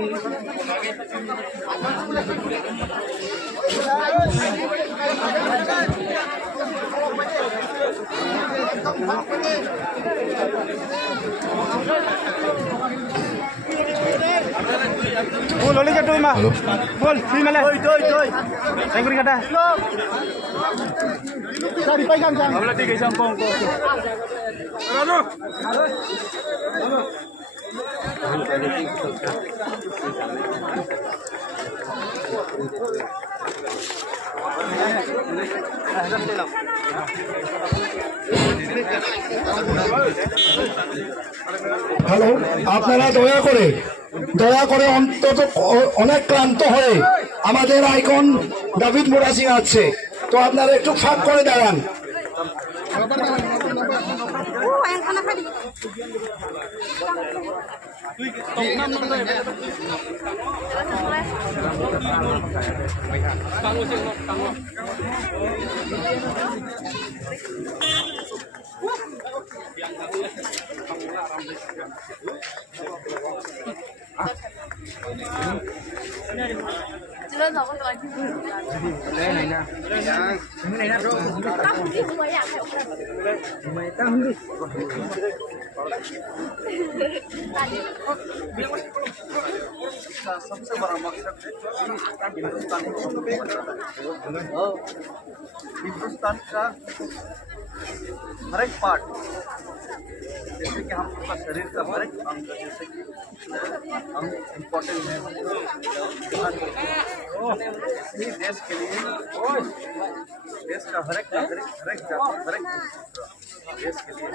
Loli ka tuh mah. Bol, sini malah. Toy. Tengkuri kata. Cari pegang kan. Boleh tiga sampong ko. Hello, আপনারা দয়া করে অন্তত অনেক ক্লান্ত হয়ে আমাদের আইকন দাভিদ মোরাসিং আছে, তো আপনারা একটু ফাঁক করে দাঁড়ান। सबसे बड़ा मकसद हिंदुस्तान का हर एक पार्ट, जैसे कि हम लोग शरीर का हर एक अंग, जैसे कि हम इम्पोर्टेंट है देश के लिए, देश का हर एक नागरिक, हर एक जाति, हर एक देश के लिए